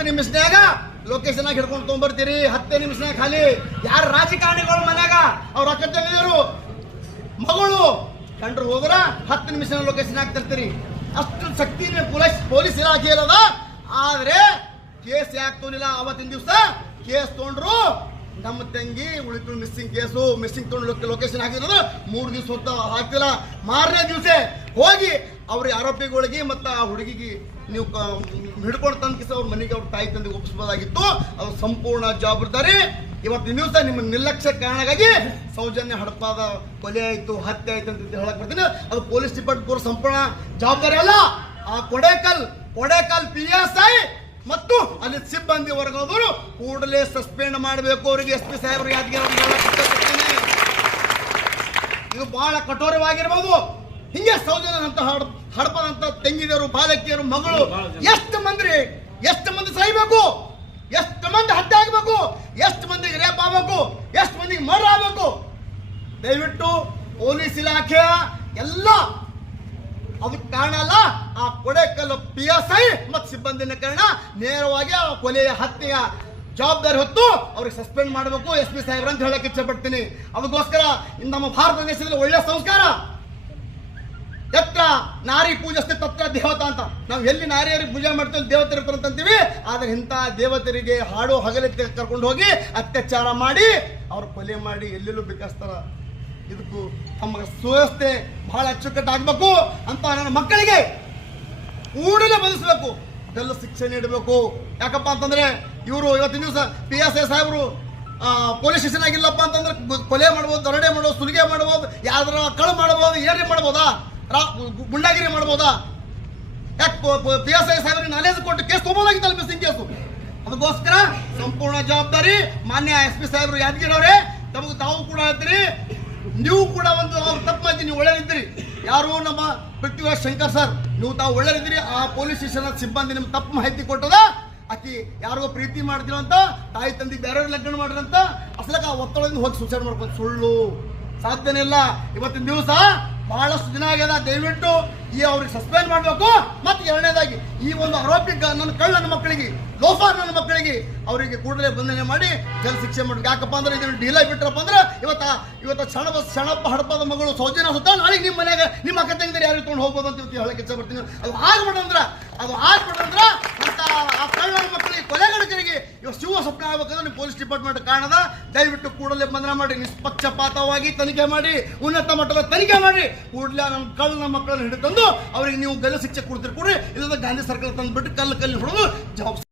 ಹತ್ತು ನಿಮಿಷನ್ಯಾಗ ಲೊಕೇಶನ್ ಆಗಿ ಹಿಡ್ಕೊಂಡು ತೊಗೊಂಬರ್ತೀರಿ. ಹತ್ತು ನಿಮಿಷನ್ಯಾಗ ಖಾಲಿ. ಯಾರ ರಾಜಕಾರಣಿಗಳು ಮನ್ಯಾಗ ಅವ್ರ ರೊಕ್ಕ ಮಗಳು. ಕಂಡ್ರು ಹೋದ್ರ ಹತ್ತು ನಿಮಿಷ ಲೊಕೇಶನ್ ಆಗ್ತಿರ್ತೀರಿ ಅಷ್ಟು ಶಕ್ತಿ ಪೊಲೀಸ್ ಪೊಲೀಸ್ ಇಲಾಖೆ ಇರೋದ. ಆದ್ರೆ ಕೇಸ್ ಯಾಕೆ ತೋನಿಲ್ಲ ಅವತ್ತಿನ ದಿವಸ ಕೇಸ್ ತೊಗೊಂಡ್ರು ನಮ್ಮ ತಂಗಿ ಉಳಿತು ಮಿಸ್ಸಿಂಗ್ ಕೇಸು ಮಿಸ್ಸಿಂಗ್ ತೊಗೊಂಡು ಲೊಕೇಶನ್ ಹಾಕಿರೋದು ಮೂರು ದಿವಸ ಹೊತ್ತ ಹಾಕ್ತಿಲ್ಲ. ಮಾರನೇ ದಿವಸ ಹೋಗಿ ಅವ್ರ ಆರೋಪಿಗಳಿಗೆ ಮತ್ತು ಆ ಹುಡುಗಿಗೆ ನೀವು ಹಿಡ್ಕೊಂಡು ತಂದ ಕಿಸ ಅವ್ರ ಮನೆಗೆ ಅವ್ರ ತಾಯಿ ತಂದೆ ಒಪ್ಪಿಸ್ಬೋದಾಗಿತ್ತು. ಅದು ಸಂಪೂರ್ಣ ಜವಾಬ್ದಾರಿ. ಇವತ್ತಿನ ದಿವಸ ನಿಮ್ಮ ನಿರ್ಲಕ್ಷ್ಯ ಕಾರಣಕ್ಕಾಗಿ ಸೌಜನ್ಯ ಹಡಪಾದ ಕೊಲೆ ಆಯ್ತು, ಹತ್ಯೆ ಆಯ್ತು ಅಂತ ಹೇಳಕ್ ಬರ್ತೀನಿ. ಅದು ಪೊಲೀಸ್ ಡಿಪಾರ್ಟ್ಮೆಂಟ್ ಪೂರ ಸಂಪೂರ್ಣ ಜವಾಬ್ದಾರಿ ಅಲ್ಲ. ಆ Kodekal Kodekal P S I ಅಲ್ಲಿ ಸಿಬ್ಬಂದಿ ವರ್ಗದವರು ಕೂಡಲೇ ಸಸ್ಪೆಂಡ್ ಮಾಡಬೇಕು. ಅವರಿಗೆ ಎಸ್ ಪಿ ಸಾಹೇಬರು ಯಾದಗಿರಿ. ಇದು ಬಹಳ ಕಠೋರವಾಗಿರ್ಬೋದು. ಹಿಂಗೆ ಸೌಜನ್ಯದಂತ ಹಡ್ ಹಡಪದಂತ ತೆಂಗಿನರು ಬಾಲಕಿಯರು ಮಗಳು ಎಷ್ಟು ಮಂದಿ ಎಷ್ಟು ಮಂದಿ ಸಾಯ್ಬೇಕು? ಎಷ್ಟು ಮಂದಿ ಹತ್ಯೆ ಆಗ್ಬೇಕು? ಎಷ್ಟು ಮಂದಿಗೆ ರೇಪ್ ಆಗ್ಬೇಕು? ಎಷ್ಟು ಮಂದಿಗೆ ಮರ್ಡರ್ ಆಗ್ಬೇಕು? ದಯವಿಟ್ಟು ಪೊಲೀಸ್ ಇಲಾಖೆಯ ಎಲ್ಲ ಅದಕ್ಕೆ ಕಾರಣ ಅಲ್ಲ, ಆ ಕೊಡೆಕಲ್ಲು ಪಿ ಎಸ್ ಐ ಮತ್ತು ಸಿಬ್ಬಂದಿನ ಕಾರಣ ನೇರವಾಗಿ ಆ ಕೊಲೆಯ ಹತ್ಯೆಯ ಜವಾಬ್ದಾರಿ ಹೊತ್ತು ಅವ್ರಿಗೆ ಸಸ್ಪೆಂಡ್ ಮಾಡಬೇಕು ಎಸ್ ಪಿ ಸಾಹೇಬ್ರ ಅಂತ ಹೇಳಕ್ಕೆ ಇಚ್ಛೆ ಪಡ್ತೀನಿ ಅದಕ್ಕೋಸ್ಕರ ನಮ್ಮ ಭಾರತ ದೇಶದಲ್ಲಿ ಒಳ್ಳೆಯ ಸಂಸ್ಕಾರ. ಎತ್ರ ನಾರಿ ಪೂಜಸ್ತೆ ತತ್ರ ದೇವತಾ ಅಂತ. ನಾವು ಎಲ್ಲಿ ನಾರಿಯರಿಗೆ ಪೂಜೆ ಮಾಡ್ತೀವಿ ದೇವತೆ ಅಂತೀವಿ ಆದ್ರೆ ಇಂಥ ದೇವತೆರಿಗೆ ಹಾಡು ಹಗಲೆತ್ತಿ ಕರ್ಕೊಂಡು ಹೋಗಿ ಅತ್ಯಾಚಾರ ಮಾಡಿ ಅವ್ರ ಕೊಲೆ ಮಾಡಿ ಎಲ್ಲೆಲ್ಲೂ ಬಿಕಾಸ್ತಾರ ಇದಕ್ಕೂ ತಮ್ಮ ಸುವ್ಯವಸ್ಥೆ ಬಹಳ ಅಚ್ಚುಕಟ್ಟಾಗಬೇಕು ಅಂತ ನನ್ನ ಮಕ್ಕಳಿಗೆ ಕೂಡಲೇ ಬಂಧಿಸಬೇಕು ಇದೆಲ್ಲ ಶಿಕ್ಷೆ ನೀಡಬೇಕು. ಯಾಕಪ್ಪ ಅಂತಂದ್ರೆ ಇವರು ಇವತ್ತಿನ ದಿವಸ ಪಿ ಎಸ್ ಐ ಸಾಹೇಬರು ಪೊಲೀಸ್ ಸ್ಟೇಷನ್ ಆಗಿಲ್ಲಪ್ಪ ಅಂತಂದ್ರೆ ಕೊಲೆ ಮಾಡ್ಬೋದು, ದರೋಡೆ ಮಾಡ್ಬೋದು, ಸುಲಿಗೆ ಮಾಡ್ಬೋದು, ಯಾವ್ದಾರ ಕಳು ಮಾಡ್ಬೋದು ಏರಿ ಮಾಡ್ಬೋದಾ? ರಾ ಗುಂಡಾಗಿರಿ ಮಾಡ್ಬೋದಾ? ಯಾಕೆ ಪಿ ಎಸ್ ಐ ಸಾಹೇಬರಿಗೆ ನಾಲೇಜ್ ಕೊಟ್ಟು ಕೇಸ್ ತೊಗೊಬೋದಾಗಿತ್ತಲ್ಲ ಮಿಸ್ಸಿಂಗ್ ಕೇಸು? ಅದಕ್ಕೋಸ್ಕರ ಸಂಪೂರ್ಣ ಜವಾಬ್ದಾರಿ ಮಾನ್ಯ ಎಸ್ ಪಿ ಸಾಹೇಬರು ಯಾದಗಿರಿ ತಮಗೆ ತಾವು ಕೂಡ ಹೇಳ್ತೀರಿ ನೀವು ಕೂಡ ಒಂದು ಅವ್ರು ತಪ್ಪು ಮಾಡ್ತೀನಿ ನೀವು ಒಳ್ಳೆದಿದ್ದೀರಿ ಯಾರು ನಮ್ಮ ಪೃಥ್ವಿರಾಜ್ ಶಂಕರ್ ಸರ್, ನೀವು ತಾವು ಒಳ್ಳೆದಿದ್ದೀರಿ ಆ ಪೊಲೀಸ್ ಸ್ಟೇಷನ್ ಸಿಬ್ಬಂದಿ ನಿಮ್ಗೆ ತಪ್ಪು ಮಾಹಿತಿ ಕೊಟ್ಟದ? ಆಕಿ ಯಾರಿಗೋ ಪ್ರೀತಿ ಮಾಡ್ತೀರ ಅಂತ, ತಾಯಿ ತಂದೆ ಬೇರೆ ಲಗ್ನ ಮಾಡ್ರಂತ ಅಸಲಕ ಆ ಒತ್ತಡದಿಂದ ಹೋಗಿ ಸೂಸೈಡ್ ಮಾಡ್ಕೊಂಡು ಸುಳ್ಳು. ಸಾಧ್ಯನೇ ಇಲ್ಲ. ಇವತ್ತಿನ ದಿವಸ ಬಹಳಷ್ಟು ದಿನ ಆಗ್ಯದ, ದಯವಿಟ್ಟು ಈ ಅವ್ರಿಗೆ ಸಸ್ಪೆಂಡ್ ಮಾಡಬೇಕು. ಮತ್ತೆ ಎರಡನೇದಾಗಿ, ಈ ಒಂದು ಆರೋಪಿ ನನ್ನ ಕಳ್ಳ ನನ್ನ ಮಕ್ಕಳಿಗೆ ಲೋಫಾರ್ ನನ್ನ ಮಕ್ಕಳಿಗೆ ಅವರಿಗೆ ಕೂಡಲೇ ಬಂಧನೆ ಮಾಡಿ ಜಲ ಶಿಕ್ಷೆ ಮಾಡಿ ಯಾಕಪ್ಪ ಅಂದ್ರೆ ಇದನ್ನು ಡೀಲ ಬಿಟ್ರಪ್ಪ ಅಂದ್ರೆ ಇವತ್ತ ಇವತ್ತ ಸಣಬ ಸಣಪ್ಪ ಹಡಪದ ಮಗಳು ಸೌಜನ್ಯ ಸುತ್ತ ನಾಳೆಗೆ ನಿಮ್ಮ ಮನೆಗೆ ನಿಮ್ಮ ಅಕ್ಕ ತಂಗಿದ್ರೆ ಯಾರಿಗೆ ತೊಗೊಂಡು ಹೋಗ್ಬೋದು ಅಂತ ಇವತ್ತು ಹೇಳಕ್ಕೆ ಇಚ್ಛೆ ಬರ್ತೀನಿ ಅದು ಆಗ್ಬಿಡಂದ್ರ ಅದು ಆಗ್ಬಿಡಂದ್ರ ಅಂತ ಆ ಕಳ್ಳನ ಮಕ್ಕಳಿಗೆ ಕೊಲೆಗಡಕರಿಗೆ ಇವಾಗ ಶಿವ ಸಪ್ಲೈ ಆಗಬೇಕಂದ್ರೆ ಪೊಲೀಸ್ ಡಿಪಾರ್ಟ್ಮೆಂಟ್ ಕಾಣದ. ದಯವಿಟ್ಟು ಕೂಡಲೇ ಬಂಧನ ಮಾಡಿ, ನಿಷ್ಪಕ್ಷಪಾತವಾಗಿ ತನಿಖೆ ಮಾಡಿ, ಉನ್ನತ ಮಟ್ಟದ ತನಿಖೆ ಮಾಡಿ. ಕೂಡಲೇ ನಮ್ಮ ಕಳ್ಳ ನಮ್ಮ ಮಕ್ಕಳನ್ನು ಹಿಡಿತಂದು ಅವರಿಗೆ ನೀವು ಗಲ್ಲ ಶಿಕ್ಷೆ ಕೊಡ್ತೀರಿ ಕೊಡ್ರಿ. ಇಲ್ಲದ ಗಾಂಧಿ ಸರ್ಕಲ್ ತಂದ್ಬಿಟ್ಟು ಕಲ್ಲು ಕಲ್ಲು ಹೊಡೆದು ಜವಾಬ್ದಾರಿ